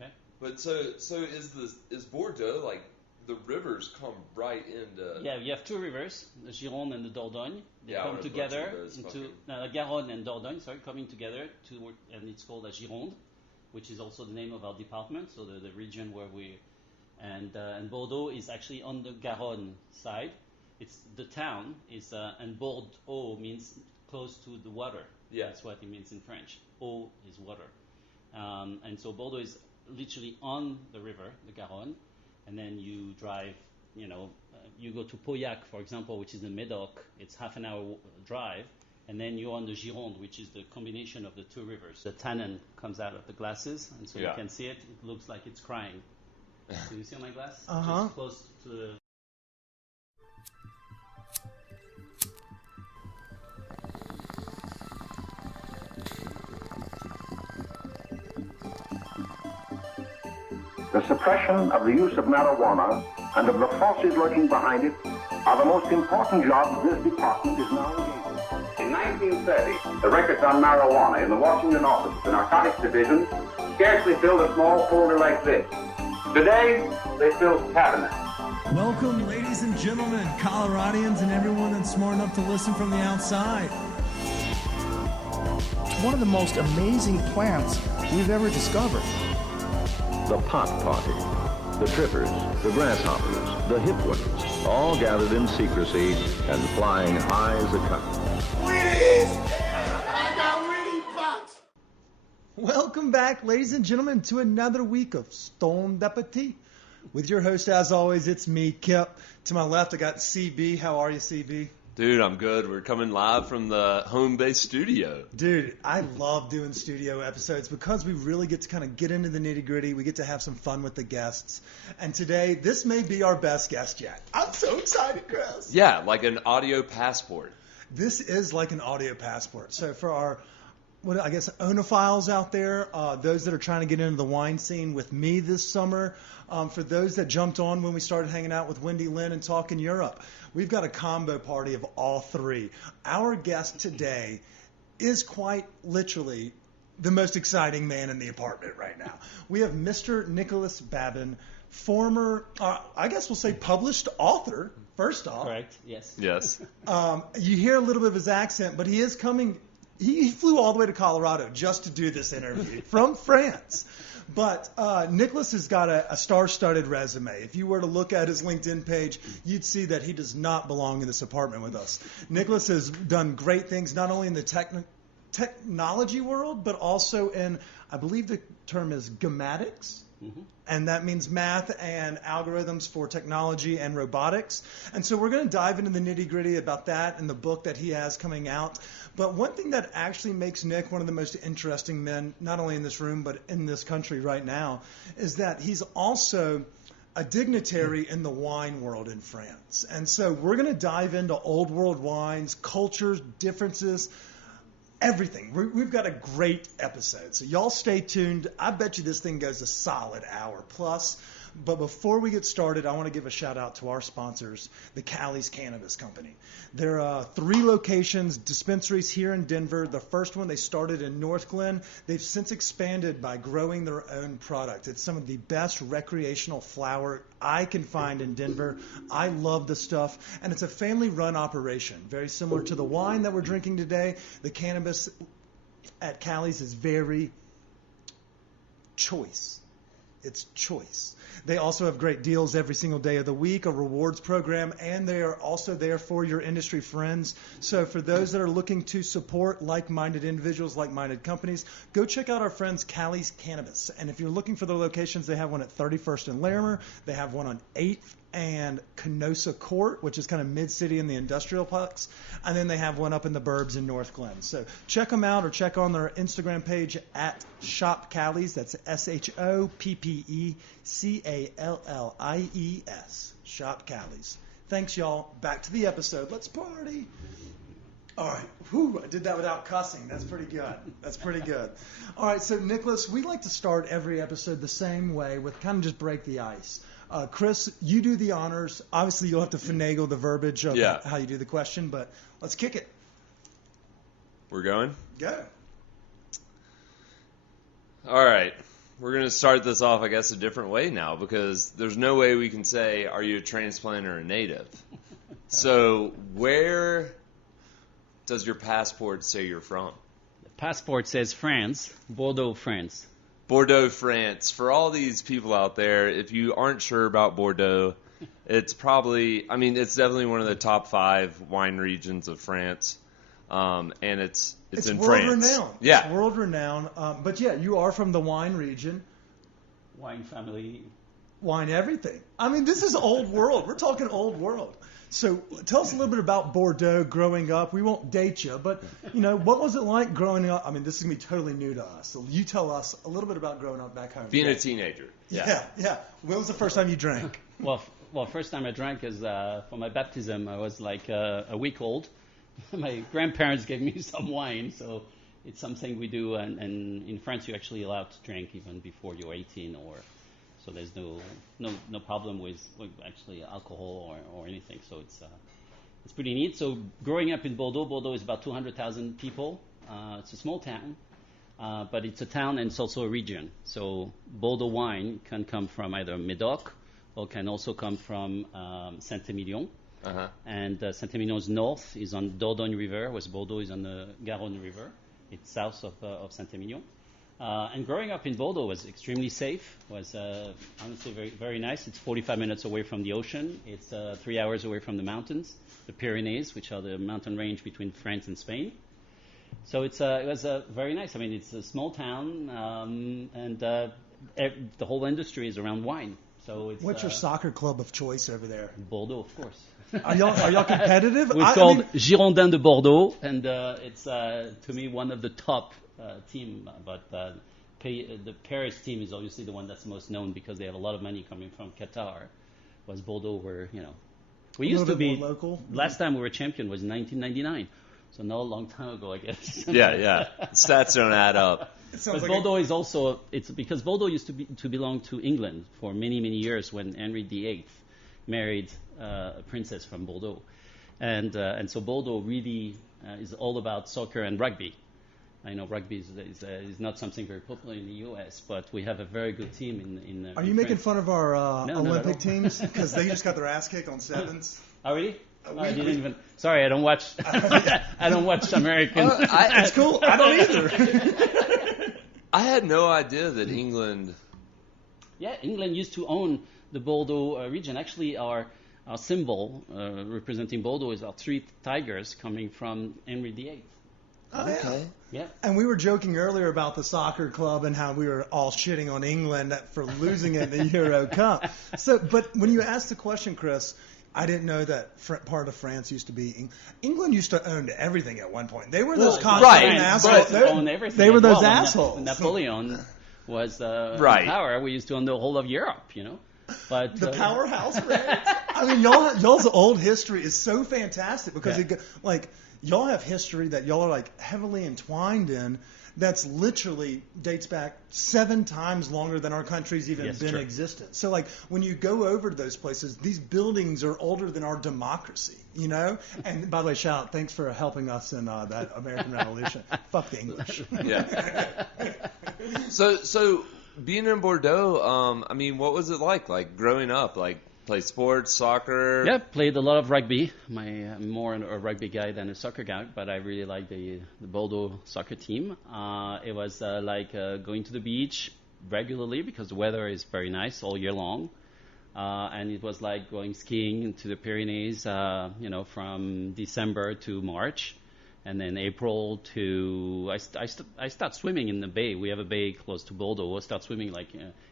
Okay. But so is Bordeaux like the rivers come right into? Yeah, you have two rivers, the Gironde and the Dordogne. They Yeah, come together into the Garonne and Dordogne. Sorry, coming together and it's called a Gironde, which is also the name of our department. So the region where we and Bordeaux is actually on the Garonne side. It's the town is and Bordeaux means close to the water. Yeah, that's what it means in French. Eau is water, and so Bordeaux is literally on the river, the Garonne, and then you drive. You go to Pauillac, for example, which is in Médoc. It's half an hour drive, and then you're on the Gironde, which is the combination of the two rivers. The tannin comes out of the glasses, and so you can see it. It looks like it's crying. Can you see on my glass? Just close to the. The suppression of the use of marijuana and of the forces lurking behind it are the most important jobs this department is now engaged in. In 1930, the records on marijuana in the Washington office of the Narcotics Division scarcely filled a small folder like this. Today, they fill cabinets. Welcome, ladies and gentlemen, Coloradians, and everyone that's smart enough to listen from the outside. It's one of the most amazing plants we've ever discovered. The pot party, the trippers, the grasshoppers, the hip ones, all gathered in secrecy and flying high as a kite. I got Winnie Fox! Welcome back, ladies and gentlemen, to another week of Stone d'Appetit. With your host, as always, it's me, Kip. To my left, I got CB. How are you, CB? Dude, I'm good. We're coming live from the home-based studio. Dude, I love doing studio episodes because we really get to kind of get into the nitty-gritty. We get to have some fun with the guests. And today, this may be our best guest yet. I'm so excited, Chris. Yeah, like an audio passport. This is like an audio passport. So for our, onophiles out there, those that are trying to get into the wine scene with me this summer, for those that jumped on when we started hanging out with Wendy Lynn and Talking Europe, we've got a combo party of all three. Our guest today is quite literally the most exciting man in the apartment right now. We have Mr. Nicolas Babin, former, I guess we'll say published author, first off. Correct, yes. Yes. You hear a little bit of his accent, but he is coming, he flew all the way to Colorado just to do this interview from France. But Nicolas has got a star-studded resume. If you were to look at his LinkedIn page, you'd see that he does not belong in this apartment with us. Nicolas has done great things, not only in the technology world, but also in, I believe the term is gamatics. Mm-hmm. And that means math and algorithms for technology and robotics. And so we're going to dive into the nitty-gritty about that in the book that he has coming out. But one thing that actually makes Nick one of the most interesting men, not only in this room, but in this country right now, is that he's also a dignitary in the wine world in France. And so we're going to dive into old world wines, cultures, differences, everything. We've got a great episode. So y'all stay tuned. I bet you this thing goes a solid hour plus. But before we get started, I want to give a shout out to our sponsors, the Cali's Cannabis Company. There are 3 locations, dispensaries here in Denver. The first one, they started in North Glen. They've since expanded by growing their own product. It's some of the best recreational flower I can find in Denver. I love the stuff. And it's a family-run operation, very similar to the wine that we're drinking today. The cannabis at Cali's is very choice. It's choice. They also have great deals every single day of the week, a rewards program, and they are also there for your industry friends. So for those that are looking to support like-minded individuals, like-minded companies, go check out our friends Cali's Cannabis. And if you're looking for their locations, they have one at 31st and Larimer. They have one on 8th and Kenosha Court, which is kind of mid-city in the industrial plex. And then they have one up in the burbs in North Glen. So check them out or check on their Instagram page at Shop Callies. That's ShopCallies. Shop Callies. Thanks, y'all. Back to the episode. Let's party. All right. Whew, I did that without cussing. That's pretty good. That's pretty good. All right. So, Nicolas, we like to start every episode the same way with kind of just break the ice. Chris, you do the honors. Obviously, you'll have to finagle the verbiage of how you do the question, but let's kick it. We're going? Go. All right. we're going to start this off, I guess, a different way now, because there's no way we can say, are you a transplant or a native? So where does your passport say you're from? The passport says France, Bordeaux, France. Bordeaux, France. For all these people out there, if you aren't sure about Bordeaux, it's probably, I mean, it's definitely one of the top 5 wine regions of France. And it's in world France. Renowned. Yeah. It's world renowned. But yeah, you are from the wine region. Wine family. Wine everything. I mean, this is old world. We're talking old world. So tell us a little bit about Bordeaux growing up. We won't date you, but, what was it like growing up? I mean, this is going to be totally new to us. So you tell us a little bit about growing up back home. Being a teenager. Yeah. When was the first time you drank? Well, first time I drank is for my baptism. I was like a week old. My grandparents gave me some wine, so it's something we do. And in France, you're actually allowed to drink even before you're 18, so there's no problem with actually alcohol or anything. So it's pretty neat. So growing up in Bordeaux is about 200,000 people. It's a small town, but it's a town and it's also a region. So Bordeaux wine can come from either Médoc or can also come from Saint-Émilion. Uh-huh. And Saint-Émilion's north is on Dordogne River, whereas Bordeaux is on the Garonne River. It's south of Saint-Émilion. And growing up in Bordeaux was extremely safe. Was honestly very, very nice. It's 45 minutes away from the ocean. It's 3 hours away from the mountains, the Pyrenees, which are the mountain range between France and Spain. So it was very nice. I mean, it's a small town, and the whole industry is around wine. So it's, what's your soccer club of choice over there? Bordeaux, of course. Are y'all competitive? It's called Girondins de Bordeaux, and it's to me one of the top team. But the Paris team is obviously the one that's most known because they have a lot of money coming from Qatar. Whereas Bordeaux, we used to be local. Last time we were champion was 1999, so not a long time ago, I guess. Yeah. Stats don't add up. But like Bordeaux is also because Bordeaux used to belong to England for many years when Henry VIII married a princess from Bordeaux, and so Bordeaux really is all about soccer and rugby. I know rugby is not something very popular in the U.S., but we have a very good team in Are you making fun of our Olympic teams because they just got their ass kicked on sevens? Oh, really? I didn't even. Sorry, I don't watch. I don't watch American. It's cool. I don't either. I had no idea that England. Yeah, England used to own the Bordeaux region. Actually, our symbol representing Bordeaux is our 3 tigers coming from Henry VIII. Oh, Okay. Yeah. And we were joking earlier about the soccer club and how we were all shitting on England for losing it in the Euro Cup. But when you asked the question, Chris, I didn't know that part of France used to be England used to own everything at one point. They were those constant assholes. They were those assholes. Napoleon was in power. We used to own the whole of Europe, But the powerhouse, right? I mean, y'all's old history is so fantastic because y'all have history that y'all are heavily entwined in. That's literally dates back 7 times longer than our country's even been in existence. So when you go over to those places, these buildings are older than our democracy, And by the way, shout out, thanks for helping us in that American Revolution. Fuck the English. Yeah. So being in Bordeaux, I mean, what was it like growing up? Play sports, soccer? Yeah, played a lot of rugby. I'm more a rugby guy than a soccer guy, but I really like the Bordeaux soccer team. It was going to the beach regularly because the weather is very nice all year long. And it was like going skiing to the Pyrenees, from December to March. And then April to... I start swimming in the bay. We have a bay close to Bordeaux. I start swimming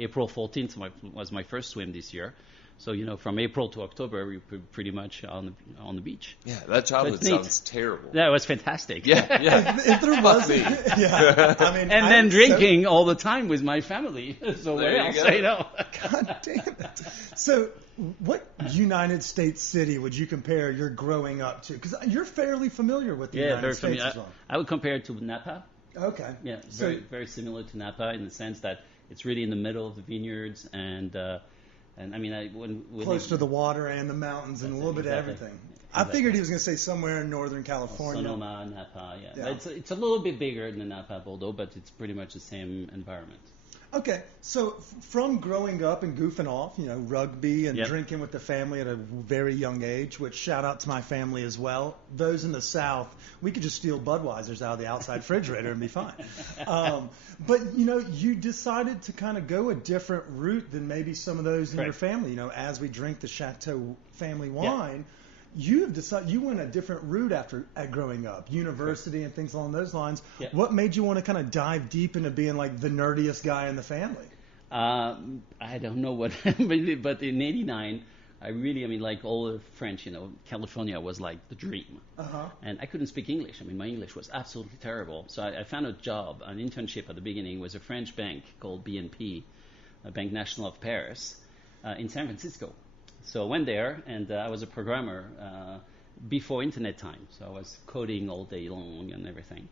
April 14th was my first swim this year. So, from April to October, we were pretty much on the beach. Yeah, that childhood sounds terrible. Yeah, it was fantastic. Yeah. If there was, I mean, and then drinking all the time with my family. So what else? God damn it. So, what United States city would you compare your growing up to? Because you're fairly familiar with the United States familiar. as well. I would compare it to Napa. Okay. Yeah, very similar to Napa in the sense that it's really in the middle of the vineyards and I mean, when close to the water and the mountains and a little bit of everything. I figured he was going to say somewhere in Northern California. Sonoma, Napa, yeah. It's a little bit bigger than Napa, Bordeaux, but it's pretty much the same environment. Okay, so from growing up and goofing off, rugby and Yep. drinking with the family at a very young age, which shout out to my family as well. Those in the South, we could just steal Budweisers out of the outside refrigerator and be fine. But, you decided to kind of go a different route than maybe some of those in your Correct. family. As we drink the Chateau family wine, you have decided you went a different route after growing up, university and things along those lines. Yeah. What made you want to kind of dive deep into being like the nerdiest guy in the family? I don't know what, but in '89, like all the French, California was like the dream. And I couldn't speak English. My English was absolutely terrible. So I found a job, an internship at the beginning with a French bank called BNP, Banque Nationale of Paris, in San Francisco. So I went there, and I was a programmer before internet time. So I was coding all day long and everything.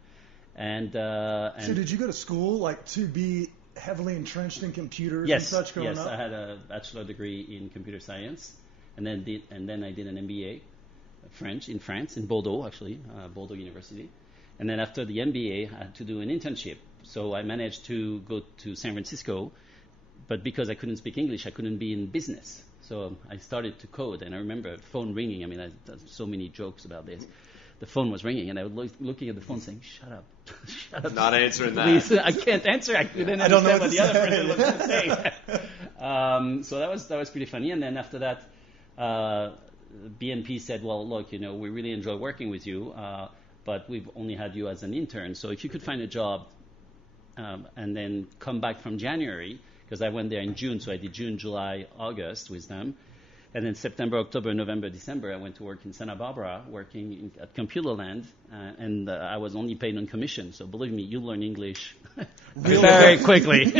So did you go to school to be heavily entrenched in computers and such growing yes, up? I had a bachelor degree in computer science, and then I did an MBA, French in France, in Bordeaux actually, Bordeaux University, and then after the MBA I had to do an internship. So I managed to go to San Francisco, but because I couldn't speak English, I couldn't be in business. So I started to code, and I remember phone ringing. I so many jokes about this. The phone was ringing, and I was looking at the phone saying, "Shut up, shut up." Not answering that. Please, I can't answer. I couldn't I don't know understand what what the to other say. person was going to say. So that was pretty funny. And then after that, BNP said, "Well, look, we really enjoy working with you, but we've only had you as an intern. So if you could find a job and then come back from January." Because I went there in June, so I did June, July, August with them. And then September, October, November, December, I went to work in Santa Barbara, working at Computerland, and I was only paid on commission. So believe me, you learn English very quickly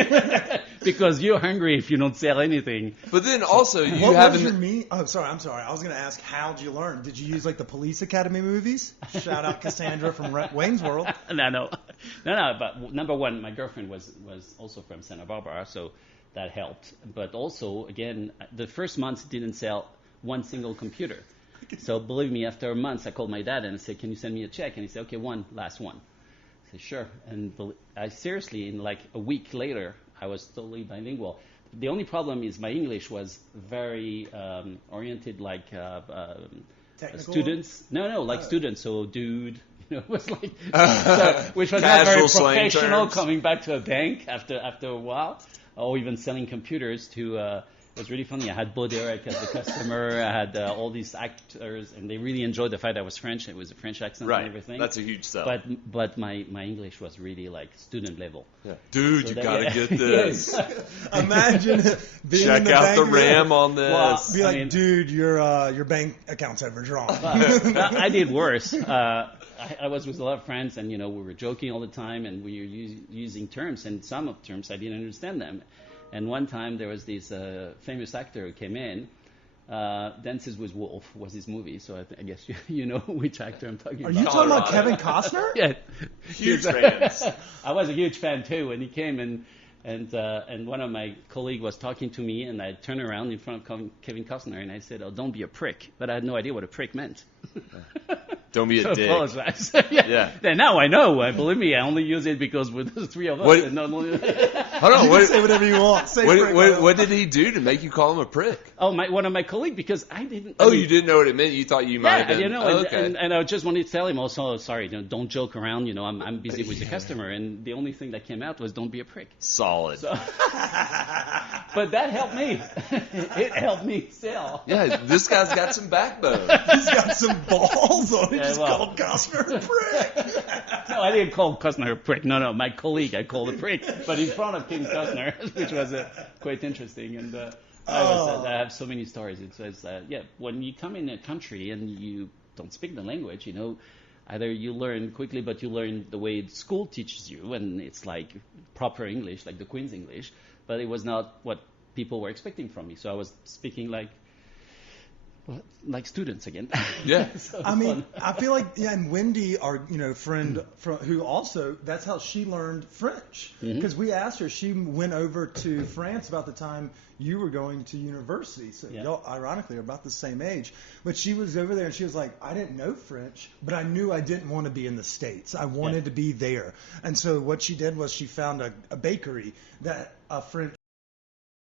because you're hungry if you don't sell anything. But then also, you What haven't. was your mean? Oh, sorry. I'm sorry. I was going to ask, how'd you learn? Did you use the Police Academy movies? Shout out Cassandra from Wayne's World. No. But number one, my girlfriend was also from Santa Barbara, so that helped. But also, again, the first month didn't sell one single computer. So believe me, after a month, I called my dad and I said, "Can you send me a check?" And he said, "Okay, last one." I said, "Sure." And I seriously, in a week later, I was totally bilingual. The only problem is my English was very oriented Technical? students. No, students. So dude, it was which was not Casual very slang professional. terms. Coming back to a bank after a while, or even selling computers to. It was really funny. I had Bo Derek as a customer. I had all these actors, and they really enjoyed the fact I was French. It was a French accent Right. and everything. That's a huge sell. But my English was really student level. Yeah. Dude, So you gotta get Yes. this. Imagine being Check in the out bank the room. RAM on this. Well, Be like, I mean- dude, your bank account's overdrawn. I did worse. I was with a lot of friends, and we were joking all the time, and we were using terms, and some of terms I didn't understand them. And one time there was this famous actor who came in. Dances with Wolves was his movie, so I guess you know which actor I'm talking Are about. you talking about Colorado. Kevin Costner? Yeah. Huge fans. I was a huge fan too, and he came and one of my colleagues was talking to me, and I turned around in front of Kevin Costner and I said, "Oh, don't be a prick," but I had no idea what a prick meant. Don't be a So dick. apologize. Yeah. Then now I know. Believe me, I only use it because with the three of us. What- And not only Hold on. You can say whatever you want. Say prick, What did he do to make you call him a prick? one of my colleagues, because I didn't. Oh, you didn't know what it meant? You thought you might Yeah, have been. Oh, okay. and I just wanted to tell him also, sorry, don't joke around. I'm busy with the customer, and the only thing that came out was don't be a prick. Solid. But that helped me. It helped me sell. Yeah, this guy's got some backbone. He's got some balls on him. Yeah, Just well. called Costner a prick. No, I didn't call Costner a prick. No, my colleague I called a prick, but in front of King Costner, which was quite interesting. And I have so many stories. It says, when you come in a country and you don't speak the language, either you learn quickly, but you learn the way school teaches you, and it's like proper English, like the Queen's English, but it was not what people were expecting from me. So I was speaking like like students again. Yeah. So I mean, fun. I feel like, yeah, and Wendy, our friend, who also, that's how she learned French. Because we asked her, she went over to France about the time you were going to university. So y'all, ironically, are about the same age. But she was over there, and she was like, I didn't know French, but I knew I didn't want to be in the States. I wanted to be there. And so what she did was she found a bakery that a French